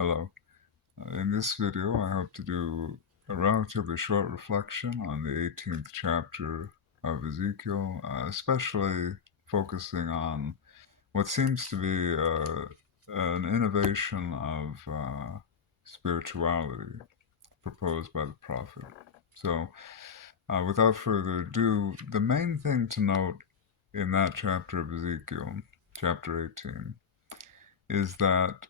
Hello. In this video, I hope to do a relatively short reflection on the 18th chapter of Ezekiel, especially focusing on what seems to be an innovation of spirituality proposed by the prophet. So, without further ado, the main thing to note in that chapter of Ezekiel, chapter 18, is that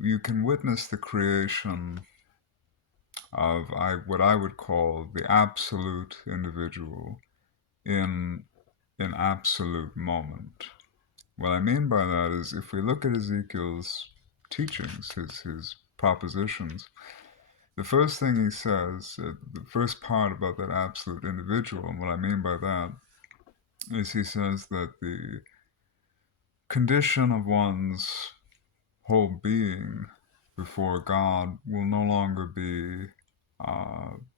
you can witness the creation of what I would call the absolute individual in an absolute moment. What I mean by that is if we look at Ezekiel's teachings, his propositions, the first thing he says, the first part about that absolute individual, and what I mean by that is he says that the condition of one's whole being before God will no longer be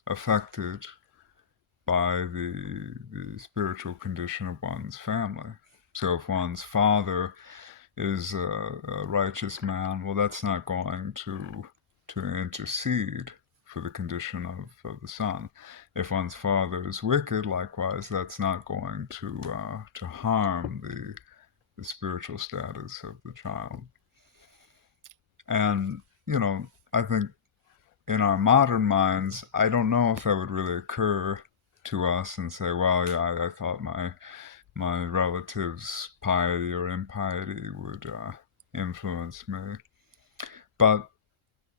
affected by the spiritual condition of one's family. So if one's father is a righteous man, well, that's not going to intercede for the condition of the son. If one's father is wicked, likewise, that's not going to harm the spiritual status of the child. And I think in our modern minds, I don't know if that would really occur to us and say, well, yeah, I thought my relatives' piety or impiety would influence me. But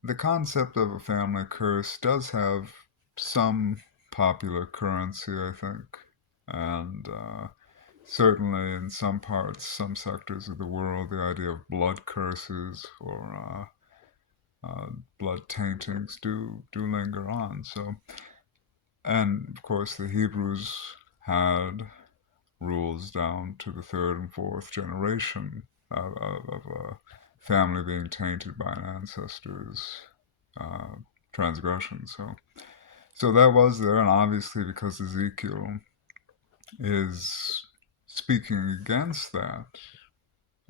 the concept of a family curse does have some popular currency, I think. And certainly in some parts, some sectors of the world, the idea of blood curses or blood taintings do linger on. So, and of course, the Hebrews had rules down to the third and fourth generation of a family being tainted by an ancestor's uh, transgression. So that was there, and obviously because Ezekiel is speaking against that,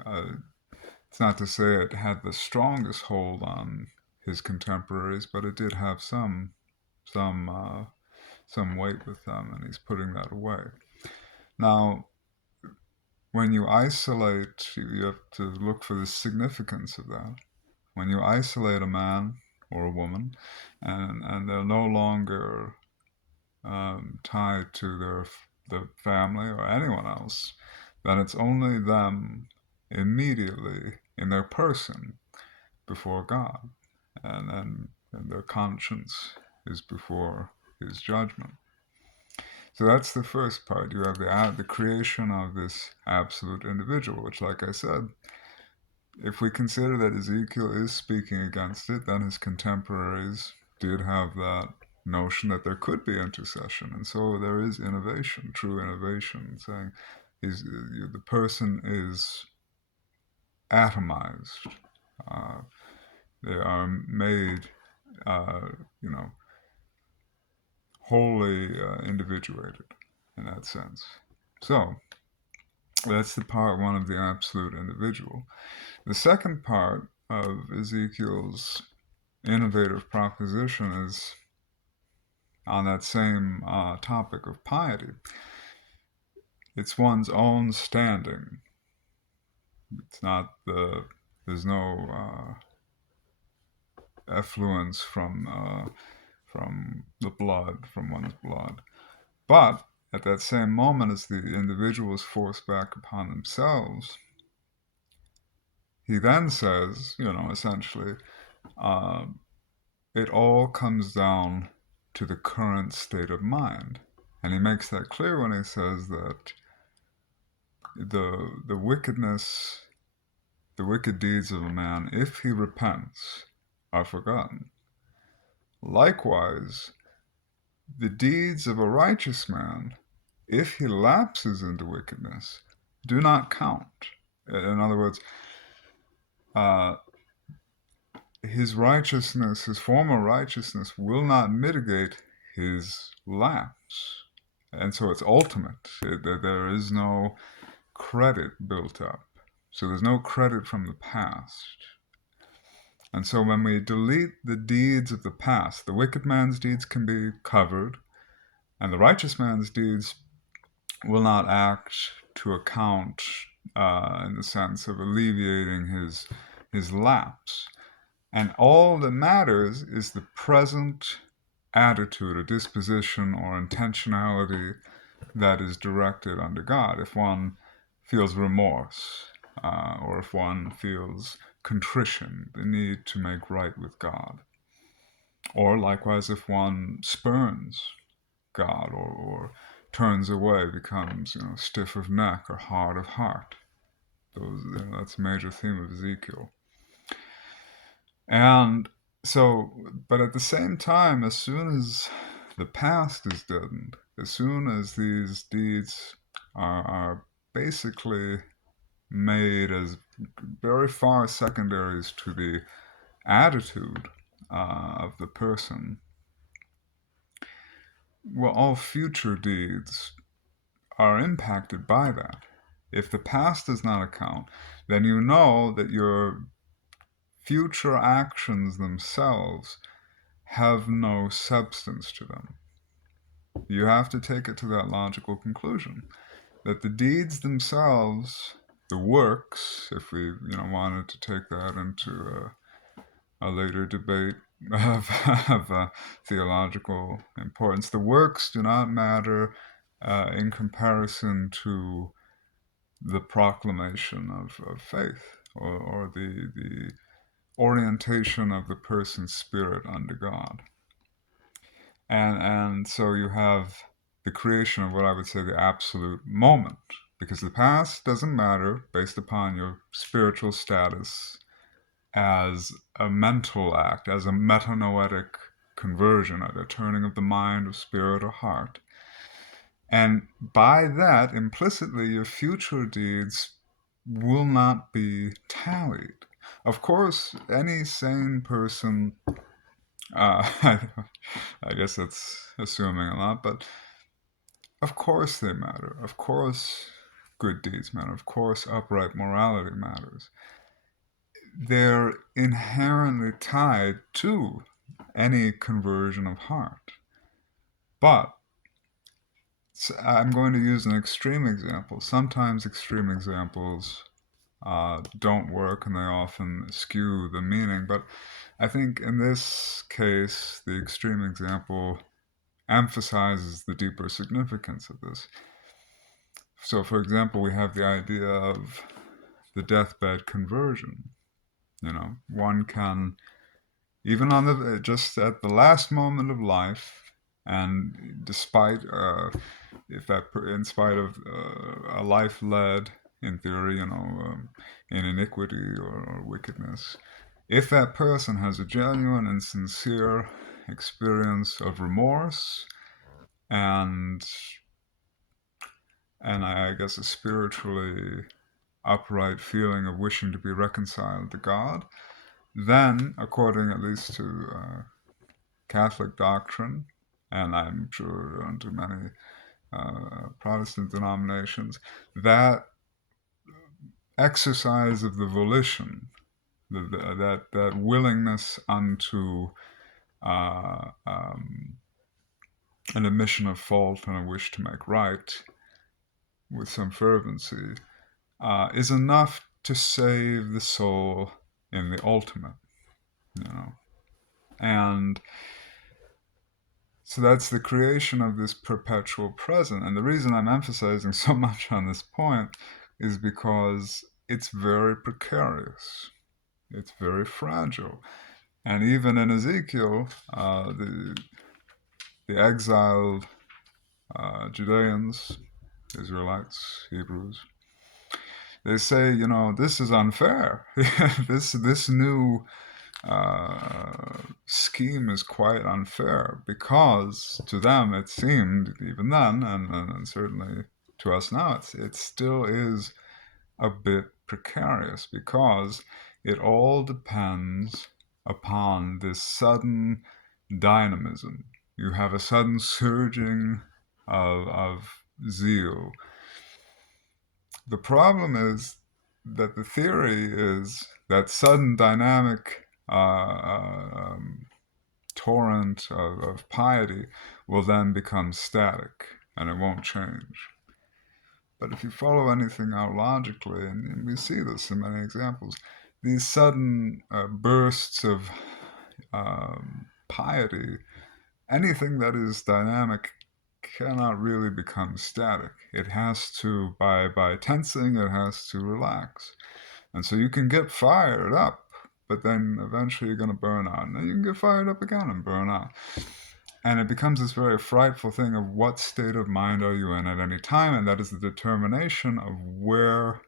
uh, it's not to say it had the strongest hold on his contemporaries, but it did have some some weight with them, and he's putting that away. Now, when you isolate, you have to look for the significance of that. When you isolate a man or a woman, and they're no longer tied to their family or anyone else, then it's only them immediately in their person before God, and their conscience is before His judgment. So that's the first part. You have the creation of this absolute individual, which, like I said, if we consider that Ezekiel is speaking against it, then his contemporaries did have that notion that there could be intercession, and so there is innovation, true innovation, saying the person is atomized. Uh, they are made, uh, you know, wholly individuated in that sense. So that's the part one of the absolute individual. The second part of Ezekiel's innovative proposition is on that same topic of piety. It's one's own standing. It's not there's no effluence from the blood, from one's blood. But at that same moment, as the individual is forced back upon themselves, he then says, essentially, uh, it all comes down to the current state of mind. And he makes that clear when he says that the wickedness, the wicked deeds of a man, if he repents, are forgotten. Likewise, the deeds of a righteous man, if he lapses into wickedness, do not count. In other words, uh, his righteousness, his former righteousness, will not mitigate his lapse. And so it's ultimate. There is no credit built up. So there's no credit from the past. And so when we delete the deeds of the past, the wicked man's deeds can be covered, and the righteous man's deeds will not act to account in the sense of alleviating his lapse. And all that matters is the present attitude or disposition or intentionality that is directed unto God. If one feels remorse, or if one feels contrition, the need to make right with God, or likewise if one spurns God, or turns away, becomes stiff of neck or hard of heart. That's a major theme of Ezekiel. And so, but at the same time, as soon as the past is deadened, as soon as these deeds are basically made as very far secondaries to the attitude of the person, well, all future deeds are impacted by that. If the past does not account, then you know that your future actions themselves have no substance to them. You have to take it to that logical conclusion that the deeds themselves, the works, if we wanted to take that into a later debate of theological importance, the works do not matter in comparison to the proclamation of faith, or the orientation of the person's spirit unto God. And so you have the creation of what I would say the absolute moment, because the past doesn't matter based upon your spiritual status as a mental act, as a metanoetic conversion, a turning of the mind or spirit or heart. And by that, implicitly, your future deeds will not be tallied. Of course, any sane person, I guess that's assuming a lot, but of course they matter. Of course good deeds matter. Of course upright morality matters. They're inherently tied to any conversion of heart. But I'm going to use an extreme example. Sometimes extreme examples don't work, and they often skew the meaning. But I think in this case, the extreme example emphasizes the deeper significance of this. So, for example, we have the idea of the deathbed conversion. One can, even on just at the last moment of life, and despite in spite of a life led, in theory, in iniquity or wickedness, if that person has a genuine and sincere experience of remorse and I guess a spiritually upright feeling of wishing to be reconciled to God, then, according at least to Catholic doctrine, and I'm sure unto many Protestant denominations, that exercise of the volition, that willingness unto an admission of fault and a wish to make right with some fervency, is enough to save the soul in the ultimate, And so that's the creation of this perpetual present. And the reason I'm emphasizing so much on this point is because it's very precarious. It's very fragile. And even in Ezekiel, the exiled Judeans, Israelites, Hebrews, they say, this is unfair. this new scheme is quite unfair, because to them it seemed, even then, and certainly to us now, it still is a bit precarious, because it all depends upon this sudden dynamism. You have a sudden surging of zeal. The problem is that the theory is that sudden dynamic torrent of piety will then become static and it won't change. But if you follow anything out logically, and we see this in many examples, these sudden bursts of piety, anything that is dynamic cannot really become static. It has to, by tensing, it has to relax. And so you can get fired up, but then eventually you're going to burn out. And then you can get fired up again and burn out. And it becomes this very frightful thing of what state of mind are you in at any time, and that is the determination of where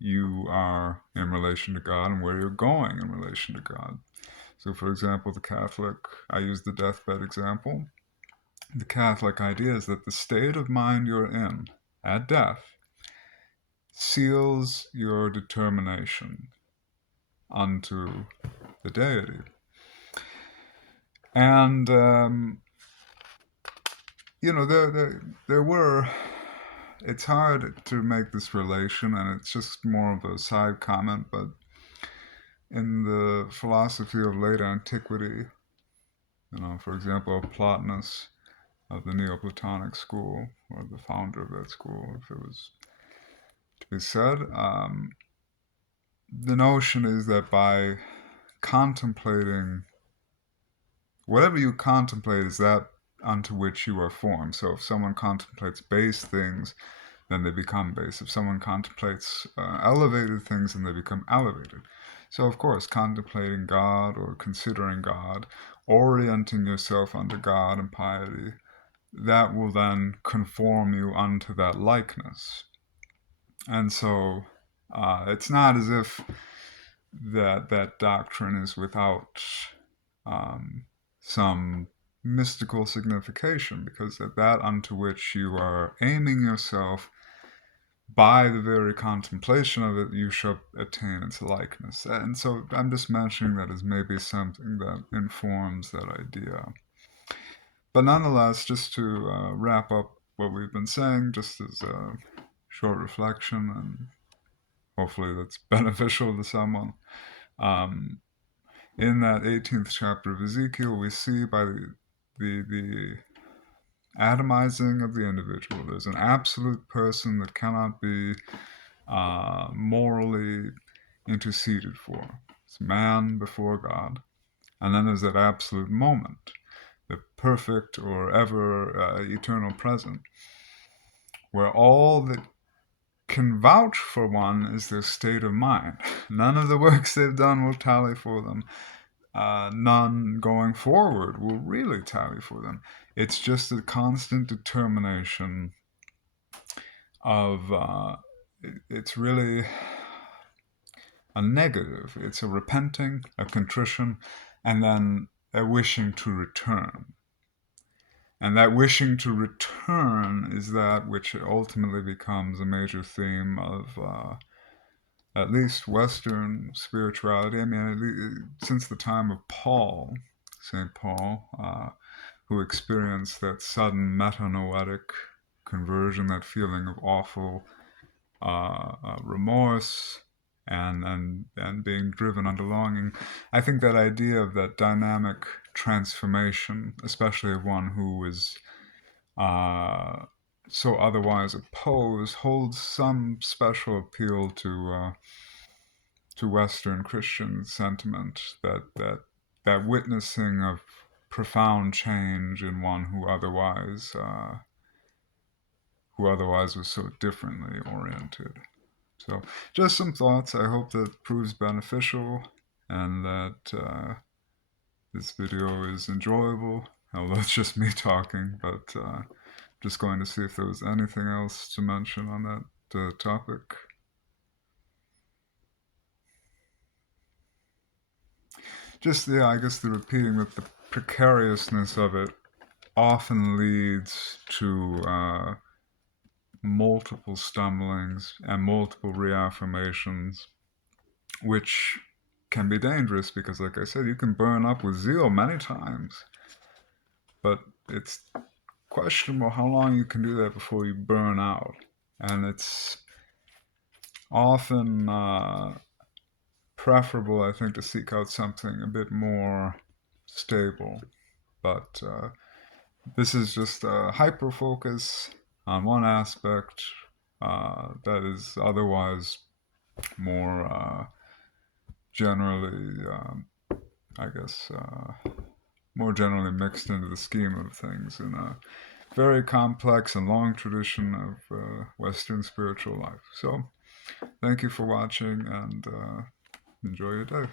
you are in relation to God and where you're going in relation to God. So, for example, the Catholic, I use the deathbed example. The Catholic idea is that the state of mind you're in at death seals your determination unto the deity. And there were. It's hard to make this relation, and it's just more of a side comment, but in the philosophy of late antiquity, for example, Plotinus of the Neoplatonic school, or the founder of that school, if it was to be said, the notion is that by contemplating, whatever you contemplate is that unto which you are formed. So if someone contemplates base things, then they become base. If someone contemplates elevated things, then they become elevated. So, of course, contemplating God or considering God, orienting yourself unto God and piety, that will then conform you unto that likeness. And so it's not as if that doctrine is without some mystical signification, because that unto which you are aiming yourself, by the very contemplation of it, you shall attain its likeness. And so I'm just mentioning that as maybe something that informs that idea. But nonetheless, just to wrap up what we've been saying, just as a short reflection, and hopefully that's beneficial to someone. In that 18th chapter of Ezekiel, we see by the atomizing of the individual, there's an absolute person that cannot be morally interceded for. It's man before God. And then there's that absolute moment, the perfect or ever eternal present, where all that can vouch for one is their state of mind. None of the works they've done will tally for them. None going forward will really tally for them. It's just a constant determination of, it's really a negative. It's a repenting, a contrition, and then a wishing to return. And that wishing to return is that which ultimately becomes a major theme of at least Western spirituality. I mean, since the time of Paul, St. Paul, who experienced that sudden metanoetic conversion, that feeling of awful remorse and being driven under longing. I think that idea of that dynamic transformation, especially of one who is so otherwise opposed, holds some special appeal to Western Christian sentiment, that witnessing of profound change in one who otherwise was so differently oriented. So, just some thoughts. I hope that proves beneficial and that this video is enjoyable. Although it's just me talking, but just going to see if there was anything else to mention on that topic. Just, I guess the repeating that the precariousness of it often leads to multiple stumblings and multiple reaffirmations, which can be dangerous because, like I said, you can burn up with zeal many times, but it's questionable how long you can do that before you burn out. And it's often preferable, I think, to seek out something a bit more stable. But this is just a hyper focus on one aspect that is otherwise more generally, I guess, more generally mixed into the scheme of things in a very complex and long tradition of Western spiritual life. So, thank you for watching and enjoy your day.